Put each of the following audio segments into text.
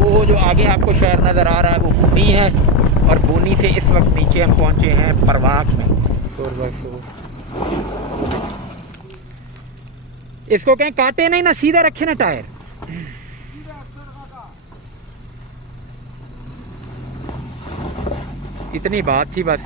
वो जो आगे आपको शहर नज़र आ रहा है वो बूनी है, और बूनी से इस वक्त नीचे हम पहुँचे हैं परवाक में। इसको कहीं काटे नहीं ना, सीधे रखे ना टायर। इतनी बात थी बस।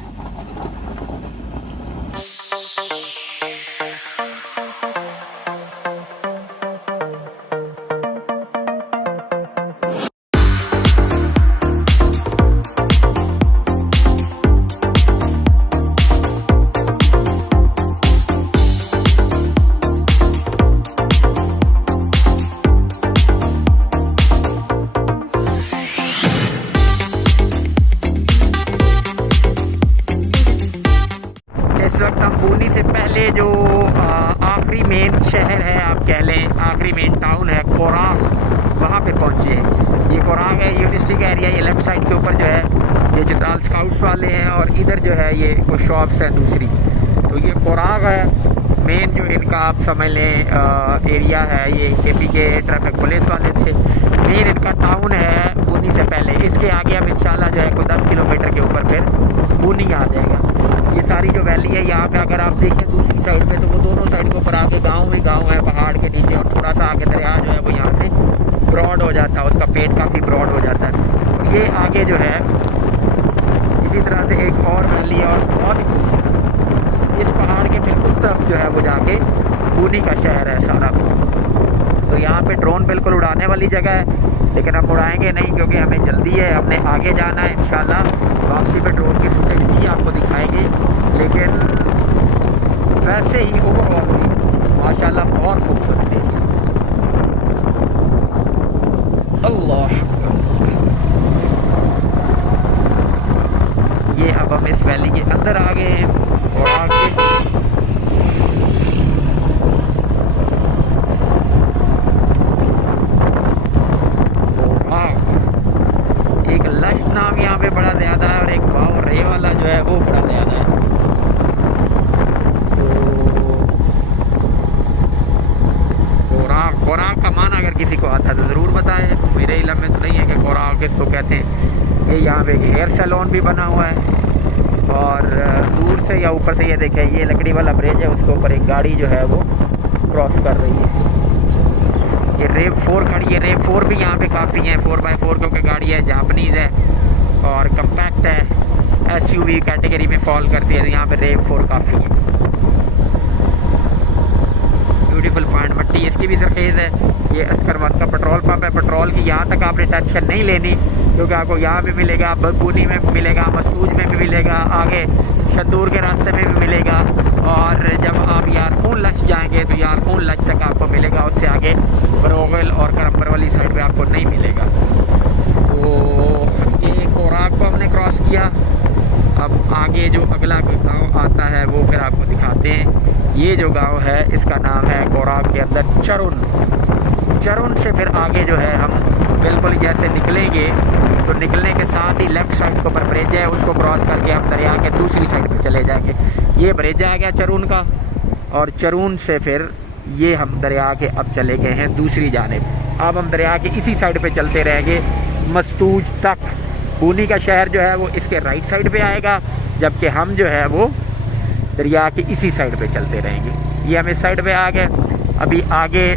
बूनी से पहले जो आखिरी मेन शहर है, आप कह लें आखिरी मेन टाउन है कोराग, वहाँ पे पहुँचे हैं। ये कोराग है यूनिवर्सिटी का एरिया। ये लेफ़्ट साइड के ऊपर जो है ये चित्राल स्काउट्स वाले हैं, और इधर जो है ये कुछ शॉप्स हैं दूसरी। तो ये कोराग है मेन जो इनका आप समझ लें एरिया है। ये KP के ट्रैफिक पुलिस वाले थे। मेन इनका टाउन है बूनी से पहले। इसके आगे अब इंशाल्लाह जो है कोई 10 किलोमीटर के ऊपर फिर बूनी आ जाएगा। ये सारी जो वैली है यहाँ पे अगर आप देखें दूसरी साइड पे, तो वो दोनों साइड के ऊपर आगे गांव ही गांव है पहाड़ के नीचे, और थोड़ा सा आगे दरिया जो है वो यहाँ से ब्रॉड हो जाता है, उसका पेट काफ़ी ब्रॉड हो जाता है। और ये आगे जो है इसी तरह से एक और वैली है, और बहुत ही खूबसूरत। इस पहाड़ के फिर उस तरफ जो है वो जाके बूनी का शहर है सारा। तो यहाँ पे ड्रोन बिल्कुल उड़ाने वाली जगह है, लेकिन हम उड़ाएंगे नहीं क्योंकि हमें जल्दी है, हमने आगे जाना है। इंशाल्लाह वापसी पे ड्रोन की फुटेज भी आपको दिखाएंगे, लेकिन वैसे ही ओवरऑल भी माशाल्लाह बहुत खूबसूरत है। अल्लाह, ये अब हम इस वैली के अंदर आ गए हैं, और आगे एक लश नाम यहाँ पे बड़ा ज़्यादा है, और एक वाव रे वाला जो है वो बड़ा ज़्यादा है। तो कोराग का माना अगर किसी को आता है तो ज़रूर बताएं। मेरे इल्म में तो नहीं है कि कोराग किसको कहते हैं। ये यहाँ पे हेयर सैलून भी बना हुआ है, और दूर से या ऊपर से ये देखें, ये लकड़ी वाला ब्रिज है, उसके ऊपर एक गाड़ी जो है वो क्रॉस कर रही है। ये रेव 4 खड़ी है। रेव 4 भी यहाँ पे काफ़ी है, 4x4 क्योंकि गाड़ी है, जापानीज़ है और कम्पैक्ट है, SUV कैटेगरी में फॉल करती है। तो यहाँ पे रेव 4 काफ़ी है। ब्यूटीफुल पॉइंट मट्टी इसकी भी जरखेज़ है। ये अस्करमत का पेट्रोल पंप है। पेट्रोल की यहाँ तक आपने टेंशन नहीं लेनी, क्योंकि आपको यहाँ भी मिलेगा, बूनी में भी मिलेगा, मसूज में भी मिलेगा, आगे शंदूर के रास्ते में भी मिलेगा, और जब आप यारकून लश जाएंगे तो यारकून लश तक आपको मिलेगा। उससे आगे बरोगल और करम्बर वाली साइड पे आपको नहीं मिलेगा। तो ये कोराग को हमने क्रॉस किया। अब आगे जो अगला गांव आता है वो फिर आपको दिखाते हैं। ये जो गांव है इसका नाम है कोराग के अंदर चरुन से फिर आगे जो है हम बिल्कुल जैसे निकलेंगे, तो निकलने के साथ ही लेफ़्ट साइड के ऊपर ब्रिज है, उसको क्रॉस करके हम दरिया के दूसरी साइड पर चले जाएंगे। ये ब्रिज आ गया चरुन का, और चरुन से फिर ये हम दरिया के अब चले गए हैं दूसरी जानिब। अब हम दरिया के इसी साइड पे चलते रहेंगे मस्तूज तक। बूनी का शहर जो है वो इसके राइट साइड पे आएगा, जबकि हम जो है वो दरिया के इसी साइड पे चलते रहेंगे। ये हम इस साइड पे आ गए। अभी आगे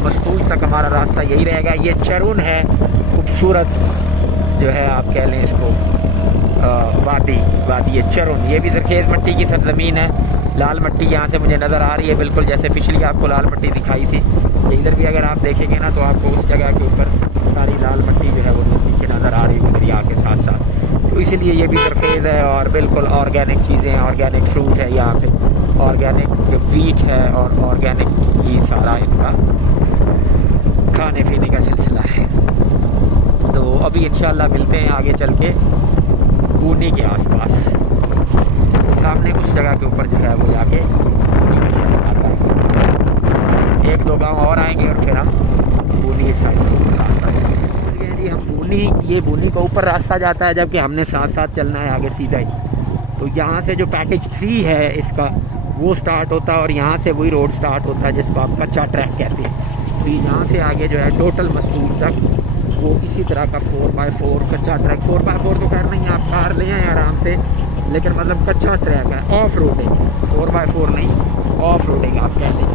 मस्तूज तक हमारा रास्ता यही रहेगा। ये चरुन है, खूबसूरत जो है आप कह लें इसको वादी ये चरुन। ये भी जरखेज़ मट्टी की सरजमीन है। लाल मट्टी यहाँ से मुझे नज़र आ रही है, बिल्कुल जैसे पिछली आपको लाल मट्टी दिखाई थी। इधर भी अगर आप देखेंगे ना तो आपको उस जगह के ऊपर सारी लाल मट्टी जो है वो नीचे नज़र आ रही है दरिया के साथ साथ। तो इसीलिए ये भी जरखेज़ है, और बिल्कुल ऑर्गेनिक चीज़ें हैं, ऑर्गेनिक फ्रूट है यहाँ पे, ऑर्गेनिक वीट है, और ऑर्गेनिक ही सारा इनका खाने पीने का सिलसिला है। तो अभी इंशाल्लाह मिलते हैं आगे चल के बूनी के आसपास, सामने उस जगह के ऊपर जो है वो जाके बूनी का शहर आता है। 1-2 गांव और आएंगे और फिर हम बूनी साइड का रास्ता जाएंगे। जी हम ये बूनी का ऊपर रास्ता जाता है, जबकि हमने साथ साथ चलना है आगे सीधा ही। तो यहाँ से जो पैकेज 3 है इसका वो स्टार्ट होता है, और यहाँ से वही रोड स्टार्ट होता है जिसको आप कच्चा ट्रैक कहते हैं। तो यहाँ से आगे जो है टोटल मस्तूर तक वो इसी तरह का 4x4 कच्चा ट्रैक। 4x4 तो खैर नहीं, आप कार ले आए आराम से, लेकिन मतलब कच्चा ट्रैक है, ऑफ रोडिंग, 4x4 नहीं, ऑफ रोडिंग आप कह लें।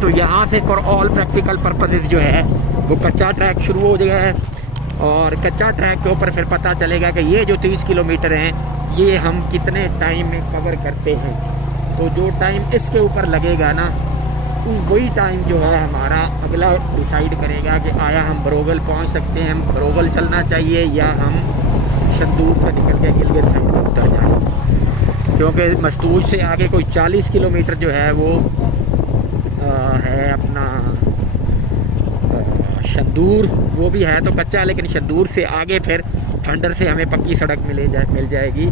तो यहाँ से फॉर ऑल प्रैक्टिकल पर्पसेस जो है वो कच्चा ट्रैक शुरू हो गया है, और कच्चा ट्रैक के ऊपर फिर पता चलेगा कि ये जो 30 किलोमीटर हैं ये हम कितने टाइम में कवर करते हैं। तो जो टाइम इसके ऊपर लगेगा ना, वही टाइम जो है हमारा अगला डिसाइड करेगा कि आया हम बरोगल पहुंच सकते हैं, हम बरोगल चलना चाहिए, या हम शंदूर से निकल के गिलगित साइड पर उतर जाए। क्योंकि मस्तूज से आगे कोई 40 किलोमीटर जो है वो है अपना शंदूर, वो भी है तो कच्चा, लेकिन शंदूर से आगे फिर खंडर से हमें पक्की सड़क मिल जाएगी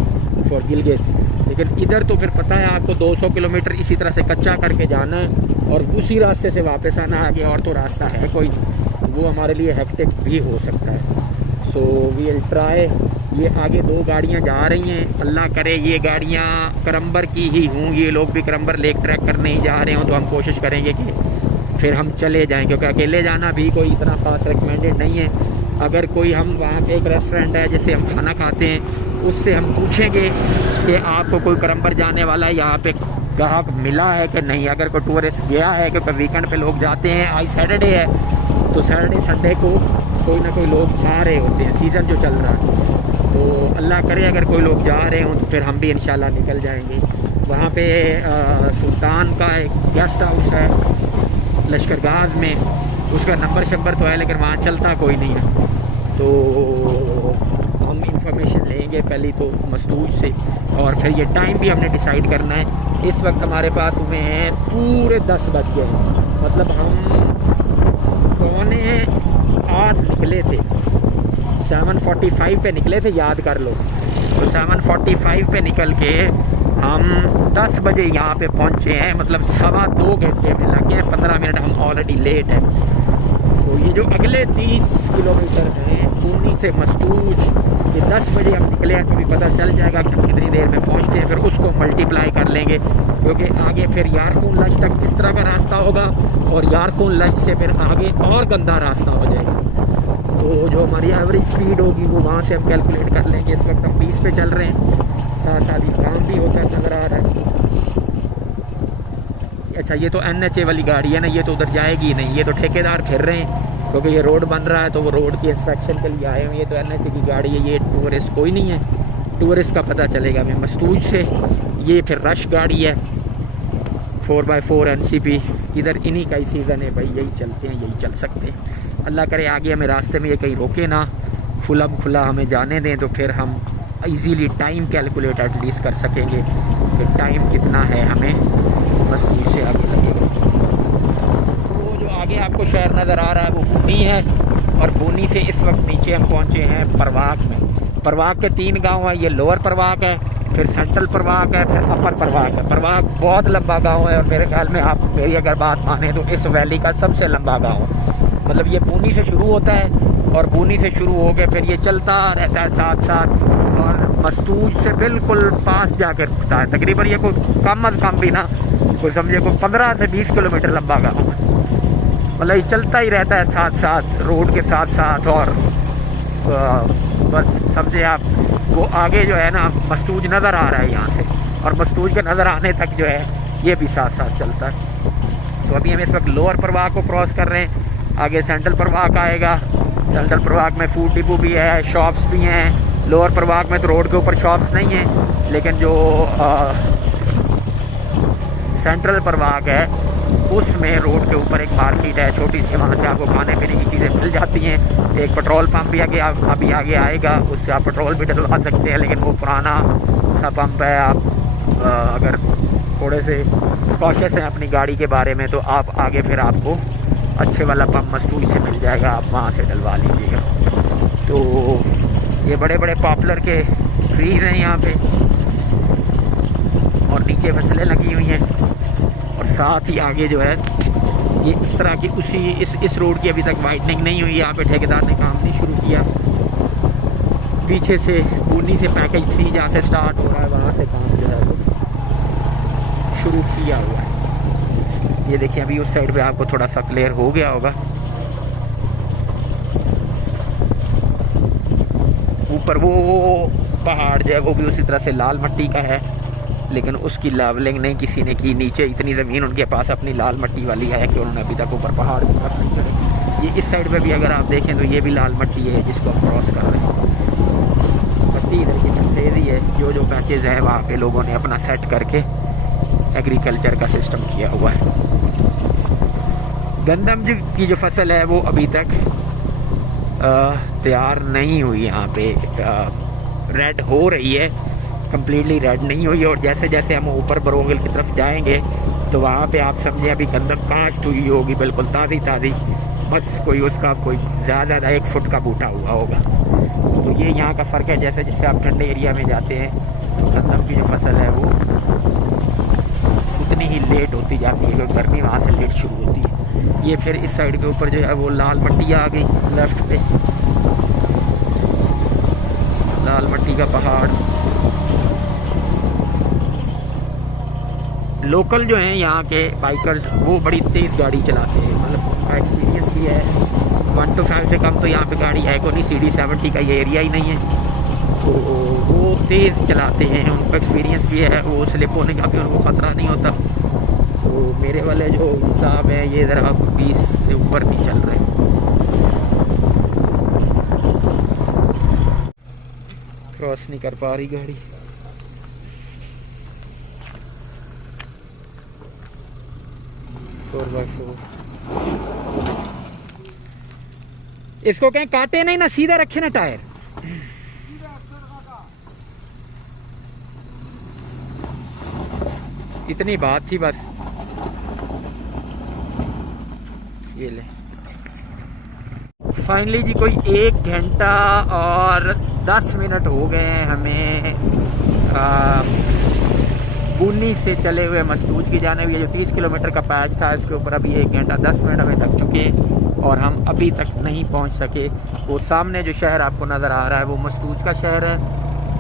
फॉर गिलगित। लेकिन इधर तो फिर पता है आपको 200 किलोमीटर इसी तरह से कच्चा करके जाना है, और उसी रास्ते से वापस आना। आगे और तो रास्ता है कोई, वो हमारे लिए हेक्टिक भी हो सकता है। So we will try. ये आगे 2 गाड़ियाँ जा रही हैं, अल्लाह करे ये गाड़ियाँ करम्बर की ही हों, ये लोग भी करम्बर लेक ट्रैक करने ही जा रहे हों, तो हम कोशिश करेंगे कि फिर हम चले जाएं, क्योंकि अकेले जाना भी कोई इतना ख़ास रिकमेंडेड नहीं है। अगर कोई हम वहाँ पे एक रेस्टोरेंट है जिससे हम खाना खाते हैं, उससे हम पूछेंगे कि आपको कोई करम्बर जाने वाला है, यहाँ पे ग्राहक मिला है कि नहीं। अगर कोई टूरिस्ट गया है, क्योंकि वीकेंड पे लोग जाते हैं, आज सैटरडे है तो सैटरडे संडे को कोई ना कोई लोग जा रहे होते हैं, सीज़न जो चल रहा है। तो अल्लाह करे अगर कोई लोग जा रहे हों तो फिर हम भी इंशाल्लाह निकल जाएंगे। वहाँ पे सुल्तान का एक गेस्ट हाउस है लश्करगाह में, उसका नंबर तो है, लेकिन वहाँ चलता कोई नहीं है। तो हम इंफॉर्मेशन लेंगे पहले तो मस्तूज से, और फिर ये टाइम भी हमने डिसाइड करना है। इस वक्त हमारे पास हुए हैं पूरे 10 बज गए, मतलब हम 7:45 निकले थे, 7:45 पे निकले थे, याद कर लो। तो 7:45 पे निकल के हम 10 बजे यहाँ पे पहुँचे हैं, मतलब 2.25 घंटे में लगे हैं, 15 मिनट हम ऑलरेडी लेट हैं। तो ये जो अगले 30 किलोमीटर हैं पूनी से मस्तूज, ये 10 बजे हम निकले हैं, तो भी पता चल जाएगा कि हम कितनी देर में पहुँचते हैं। फिर उसको मल्टीप्लाई कर लेंगे, क्योंकि आगे फिर यारकून लश तक इस तरह का रास्ता होगा, और यारकून लश से फिर आगे और गंदा रास्ता हो जाएगा। तो जो हमारी एवरेज स्पीड होगी वो वहाँ से हम कैलकुलेट कर लेंगे। इस वक्त हम 20 पे चल रहे हैं, साथ साथ ही काम भी होता नज़र आ रहा है। अच्छा, ये तो NHA वाली गाड़ी है ना, ये तो उधर जाएगी नहीं, ये तो ठेकेदार फिर रहे हैं, क्योंकि ये रोड बन रहा है तो वो रोड की इंस्पेक्शन के लिए आए हैं। ये तो NHA की गाड़ी है, ये टूरिस्ट कोई नहीं है। टूरिस्ट का पता चलेगा हमें मस्तूज से। ये फिर रश गाड़ी है 4x4 NCP, इधर इन्हीं का ही सीज़न है भाई, यही चलते हैं, यही चल सकते हैं। अल्लाह करे आगे हमें रास्ते में ये कहीं रोके ना, खुला खुला हमें जाने दें, तो फिर हम इजीली टाइम कैलकुलेट एटलीस्ट कर सकेंगे कि टाइम कितना है हमें मस्तूज से आगे लगेगा। वो जो आगे आपको शहर नज़र आ रहा है वो बूनी है, और बूनी से इस वक्त नीचे हम पहुँचे हैं परवाक में। परवाक के 3 गांव हैं, ये लोअर परवाक है, फिर सेंट्रल परवाक है, फिर अपर परवाक है। परवाक बहुत लंबा गांव है, और मेरे ख्याल में आप मेरी अगर बात माने तो इस वैली का सबसे लंबा गांव है। मतलब ये बूनी से शुरू होता है, और बूनी से शुरू हो के फिर ये चलता रहता है साथ साथ, और मस्तूज से बिल्कुल पास जाकर रुकता है। तकरीबन ये कोई कम अज़ कम भी ना, कोई समझे कोई 15 से 20 किलोमीटर लंबा गाँव है। मतलब ये चलता ही रहता है साथ साथ, रोड के साथ साथ, और बस समझे आप वो आगे जो है ना मस्तूज नज़र आ रहा है यहाँ से, और मस्तूज के नज़र आने तक जो है ये भी साथ साथ चलता है। तो अभी हम इस वक्त लोअर परवाक को क्रॉस कर रहे हैं, आगे सेंट्रल परवाक आएगा। सेंट्रल परवाक में फूड डिपो भी है, शॉप्स भी हैं। लोअर परवाक में तो रोड के ऊपर शॉप्स नहीं हैं, लेकिन जो सेंट्रल परवाक है उसमें रोड के ऊपर एक मार्केट है छोटी सी, वहाँ से आपको खाने पीने की चीज़ें मिल जाती हैं। एक पेट्रोल पंप भी आगे अभी आगे आएगा, उससे आप पेट्रोल भी डलवा सकते हैं, लेकिन वो पुराना सा पंप है। आप अगर थोड़े से कॉशियस हैं अपनी गाड़ी के बारे में, तो आप आगे फिर आपको अच्छे वाला पंप मस्तूज से मिल जाएगा, आप वहाँ से डलवा लीजिएगा। तो ये बड़े बड़े पॉपुलर के ट्रीज़ हैं यहाँ पे, और नीचे फसलें लगी हुई हैं, और साथ ही आगे जो है ये इस तरह की उसी इस रोड की अभी तक वाइडनिंग नहीं हुई, यहाँ पे ठेकेदार ने काम नहीं शुरू किया। पीछे से बूनी से पैकेज 3 जहाँ से स्टार्ट हो रहा है, वहाँ से काम जो है वो शुरू किया हुआ है। ये देखिए अभी उस साइड पे आपको थोड़ा सा क्लियर हो गया होगा। ऊपर वो पहाड़ जो है वो भी उसी तरह से लाल मिट्टी का है, लेकिन उसकी लेवलिंग नहीं किसी ने की। नीचे इतनी ज़मीन उनके पास अपनी लाल मिट्टी वाली है कि उन्होंने अभी तक ऊपर पहाड़ की तरफ नहीं चढ़े। ये इस साइड पे भी अगर आप देखें तो ये भी लाल मिट्टी है जिसको आप क्रॉस कर रहे हैं। मिट्टी इधर की चमतेरी है। जो पैचेज है वहाँ पे लोगों ने अपना सेट करके एग्रीकल्चर का सिस्टम किया हुआ है। गंदम की जो फसल है वो अभी तक तैयार नहीं हुई। यहाँ पे रेड हो रही है, कम्प्लीटली रेड नहीं हुई। और जैसे जैसे हम ऊपर बरोगल की तरफ जाएंगे तो वहाँ पे आप समझें अभी गंदम कांच हुई होगी, बिल्कुल ताज़ी ताज़ी, बस कोई उसका कोई ज़्यादा 1 फुट का बूटा हुआ होगा। तो ये यहाँ का फ़र्क है। जैसे जैसे आप ठंडे एरिया में जाते हैं तो गंदम की जो फसल है वो उतनी ही लेट होती जाती है, क्योंकि गर्मी वहाँ से लेट शुरू होती है। ये फिर इस साइड के ऊपर जो है वो लाल मिट्टी आ गई लेफ्ट पे, लाल मिट्टी का पहाड़। लोकल जो हैं यहाँ के बाइकर्स वो बड़ी तेज़ गाड़ी चलाते हैं, मतलब उनका एक्सपीरियंस भी है। 1 to 5 से कम तो यहाँ पे गाड़ी है को नहीं, CD70 का ये एरिया ही नहीं है, तो वो तेज़ चलाते हैं, उनको एक्सपीरियंस भी है, वो स्लिप होने का भी उनको ख़तरा नहीं होता। तो मेरे वाले जो साहब हैं ये ज़रा 20 से ऊपर नहीं चल रहे। क्रॉस नहीं कर पा रही गाड़ी। इसको कहीं काटे नहीं ना, सीधा रखे ना टायर। इतनी बात थी बस। ये ले फाइनली जी कोई 1 घंटा और 10 मिनट हो गए हैं हमें बुनी से चले हुए मसरूज की जाने। ये जो 30 किलोमीटर का पैच था इसके ऊपर अभी 1 घंटा 10 मिनट हमें लग चुके और हम अभी तक नहीं पहुंच सके। वो सामने जो शहर आपको नज़र आ रहा है वो मसरूज का शहर है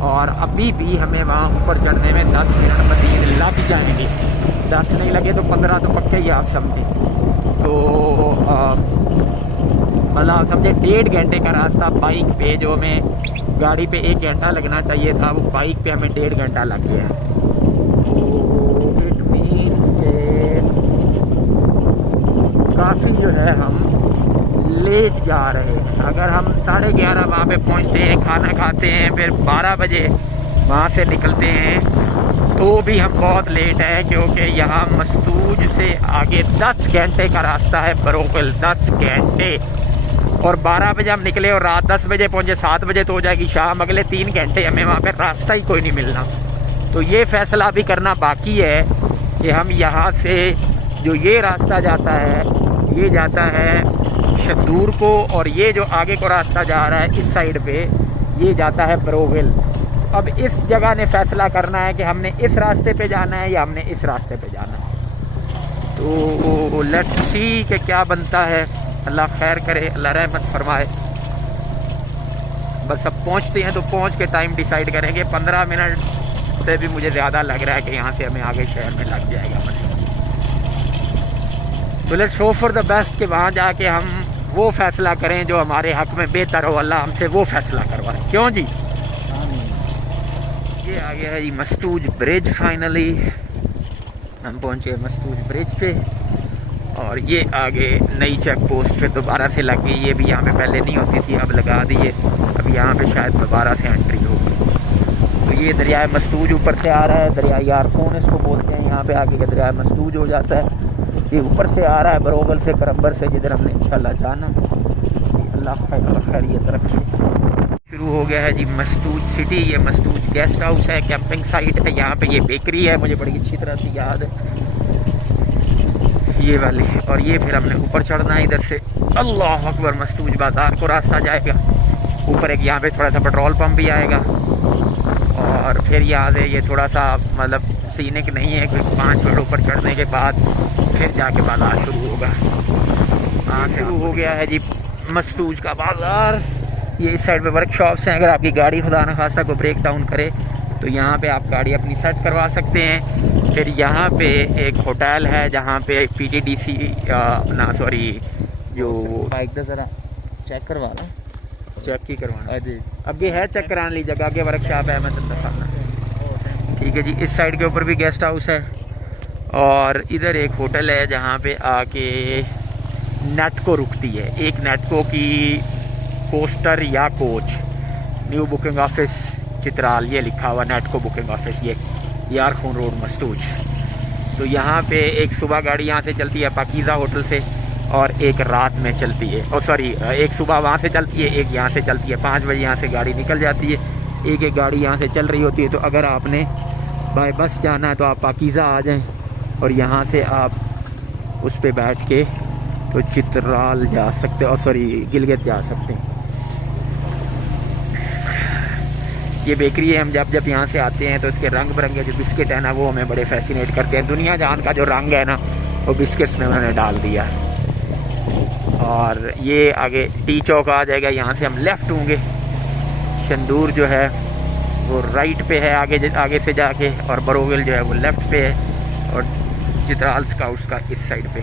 और अभी भी हमें वहाँ ऊपर चढ़ने में 10 मिनट मज़ीद लग जाएंगे। 10 नहीं लगे तो 15 तो पक्के ही आप समझें। तो मतलब समझे 1.5 घंटे का रास्ता बाइक पे, जो हमें गाड़ी पे 1 घंटा लगना चाहिए था वो बाइक पे हमें 1.5 घंटा लग गया। तो इट मीन काफ़ी जो है हम लेट जा रहे हैं। अगर हम 11:30 वहाँ पे पहुँचते हैं, खाना खाते हैं, फिर 12 बजे वहाँ से निकलते हैं तो भी हम बहुत लेट हैं, क्योंकि यहाँ मसरूज से आगे 10 घंटे का रास्ता है बरोगल, 10 घंटे। और 12 बजे हम निकले और रात 10 बजे पहुँचे, 7 बजे तो हो जाएगी शाम। अगले 3 घंटे हमें वहाँ पे रास्ता ही कोई नहीं मिलना। तो ये फैसला भी करना बाकी है कि हम यहाँ से जो ये रास्ता जाता है ये जाता है शदूर को, और ये जो आगे को रास्ता जा रहा है इस साइड पे ये जाता है बरोगल। अब इस जगह ने फैसला करना है कि हमने इस रास्ते पे जाना है या हमने इस रास्ते पे जाना है। तो लेट्स सी कि क्या बनता है। अल्लाह खैर करे, अल्लाह रहमत फरमाए। बस अब पहुंचते हैं तो पहुंच के टाइम डिसाइड करेंगे। 15 मिनट से भी मुझे ज़्यादा लग रहा है कि यहाँ से हमें आगे शहर में लग जाएगा। तो let's hope for the best कि वहाँ जाके हम वो फैसला करें जो हमारे हक़ में बेहतर हो। अल्लाह हमसे वो फैसला करवाए, क्यों जी। ये आ गया है जी मसरूज ब्रिज। फाइनली हम पहुँचे मसरूज ब्रिज पे और ये आगे नई चेक पोस्ट पे दोबारा से लग गई। ये भी यहाँ पे पहले नहीं होती थी, अब लगा दी है। अब यहाँ पे शायद दोबारा से एंट्री होगी। तो ये दरिया मसरूज ऊपर से आ रहा है, दरिया यारकून इसको बोलते हैं। यहाँ पे आगे का दरिया मसरूज हो जाता है। ये ऊपर से आ रहा है बरोगल से, करम्बर से, जिधर हमने इंशाल्लाह जाना। अल्लाह खैरियत रखे। शुरू हो गया है जी मसरूज सिटी। ये मसरूज गेस्ट हाउस है, कैंपिंग साइट है। यहाँ पे ये बेकरी है, मुझे बड़ी अच्छी तरह से याद है ये वाली। और ये फिर हमने ऊपर चढ़ना है इधर से। अल्लाह अकबर, मसरूज बाज़ार को रास्ता जाएगा। ऊपर एक यहाँ पे थोड़ा सा पेट्रोल पंप भी आएगा और फिर यहाँ से ये थोड़ा सा मतलब सीनिक नहीं है, कोई 5 मिनट ऊपर चढ़ने के बाद फिर जाके बाज़ार शुरू होगा। हाँ, शुरू हो गया है जी मसरूज का बाज़ार। ये इस साइड पे वर्कशॉप्स हैं। अगर आपकी गाड़ी खुदा न खास्ता को ब्रेक डाउन करे तो यहाँ पे आप गाड़ी अपनी सेट करवा सकते हैं। फिर यहाँ पे एक होटल है जहाँ पे PTDC ना सॉरी जो बाइक का ज़रा चेक करवा लो, चेक ही करवाना जी अगे है, चेक कराने ली जगह आगे वर्कशॉप है, मैं तुम दिखाना। ठीक है जी, इस साइड के ऊपर भी गेस्ट हाउस है और इधर एक होटल है जहाँ पे आके नेटको रुकती है। एक नेटको की कोस्टर या coach, new booking office Chitral, ये लिखा हुआ नेटको बुकिंग ऑफिस, ये यारखून रोड मस्तूज। तो यहाँ पे एक सुबह गाड़ी यहाँ से चलती है पाकीज़ा होटल से और एक रात में चलती है, और सॉरी एक सुबह वहाँ से चलती है, एक यहाँ से चलती है। 5 बजे यहाँ से गाड़ी निकल जाती है, एक गाड़ी यहाँ से चल रही होती है। तो अगर आपने बाय बस जाना है तो आप पाकीज़ा आ जाएं और यहाँ से आप उस पर बैठ के तो चित्राल जा सकते और सॉरी गिलगित जा सकते हैं। ये बेकरी है, हम जब यहाँ से आते हैं तो इसके रंग बिरंगे जो बिस्किट है ना वो हमें बड़े फैसिनेट करते हैं। दुनिया जहान का जो रंग है ना वो बिस्किट्स में मैंने डाल दिया। और ये आगे टी चौक आ जाएगा, यहाँ से हम लेफ़्ट होंगे। शंदूर जो है वो राइट पे है आगे से जाके, और बरोगल जो है वो लेफ़्ट पे है, और चित्राल स्काउट्स का इस साइड पे।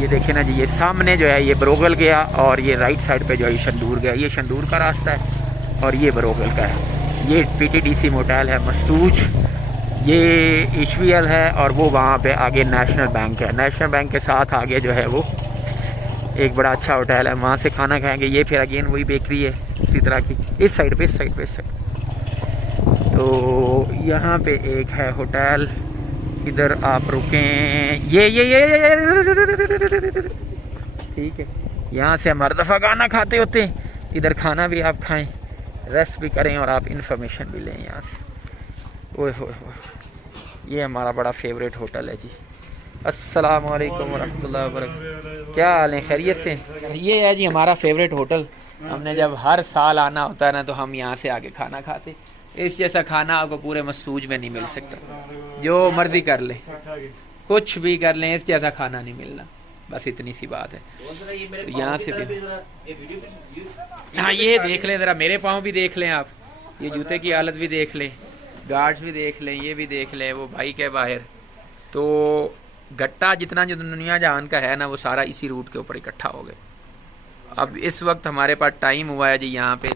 ये देखिए ना जी, ये सामने जो है ये बरोगल गया और ये राइट साइड पे जो है शंदूर गया। ये शंदूर का रास्ता है और ये बरोगल का है। ये PTDC मोटेल है मस्तूज, ये HVL है, और वो वहाँ पे आगे नेशनल बैंक है। नेशनल बैंक के साथ आगे जो है वो एक बड़ा अच्छा होटल है, वहाँ से खाना खाएंगे। ये फिर अगेन वही बेकरी है इसी तरह की, इस साइड पे तो यहाँ पे एक है होटल, इधर आप रुकें। ये ठीक है, यहाँ से हम हर दफ़ा खाना खाते होते हैं, इधर खाना भी आप खाएं, रेस्ट भी करें और आप इंफॉर्मेशन भी लें यहाँ से। ओए हो, ये हमारा बड़ा फेवरेट होटल है जी। अस्सलाम वालेकुम वरहमतुल्लाहि वबरकातुहू। क्या हाल है, खैरियत से? ये है जी हमारा फेवरेट होटल। हमने जब हर साल आना होता है ना तो हम यहाँ से आके खाना खाते। इस जैसा खाना आपको पूरे मस्तूज में नहीं मिल सकता, जो मर्जी कर ले, कुछ भी कर लें, इस जैसा खाना नहीं मिलना, बस इतनी सी बात है। तो यहाँ से भी हाँ, ये देख लें ज़रा, मेरे पाँव भी देख लें आप, ये जूते की हालत भी देख लें, गार्ड्स भी देख लें, ये भी देख लें, वो बाइक है बाहर। तो गट्टा जितना जो दुनिया जहान का है ना वो सारा इसी रूट के ऊपर इकट्ठा हो गए। अब इस वक्त हमारे पास टाइम हुआ है जी यहाँ पे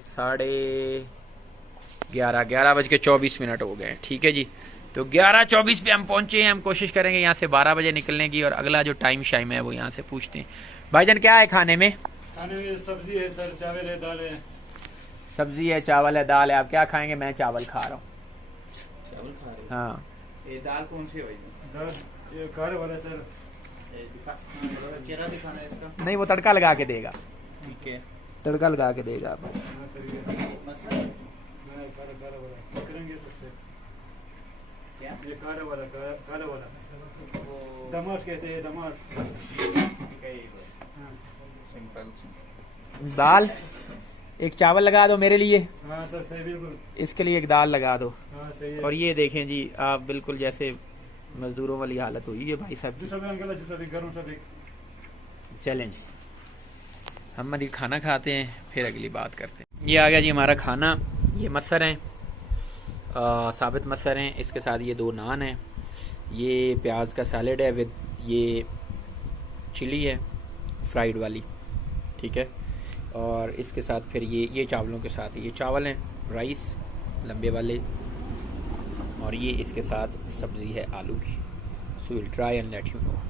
11:30 बज के 24 मिनट हो गए। ठीक है जी, तो 11:24 पे हम पहुँचे हैं। हम कोशिश करेंगे यहाँ से 12 बजे निकलने की, और अगला जो टाइम शाइम है वो यहाँ से पूछते हैं। भाईजान क्या है खाने में? खाने में सब्जी है सर, चावल है, दाल है। सब्जी है, चावल है, दाल है। आप क्या खाएंगे? मैं चावल खा रहा हूँ। चावल खा रहे हैं? हाँ। ये दाल कौन सी है भाई? दाल ये काले वाला सर, चेहरा दिखाना है इसका। नहीं, वो तड़का लगा के देगा। ठीक है, तड़का लगा के देगा आप। ये काला वाला दमाश कहते हैं, दमाश। दाल एक, चावल लगा दो मेरे लिए। हाँ सर, सही बिल्कुल। इसके लिए एक दाल लगा दो। हाँ सही है। और ये देखें जी, आप बिल्कुल जैसे मजदूरों वाली हालत हुई है भाई साहब। चलें जी, हम अभी खाना खाते हैं, फिर अगली बात करते हैं। ये आ गया जी हमारा खाना। ये मसर हैं, साबित मसर हैं, इसके साथ ये 2 नान हैं, ये प्याज का सैलेड है विद ये चिली है फ्राइड वाली, ठीक है। और इसके साथ फिर ये चावलों के साथ ये चावल हैं राइस लंबे वाले, और ये इसके साथ सब्ज़ी है आलू की। So will try and let you know.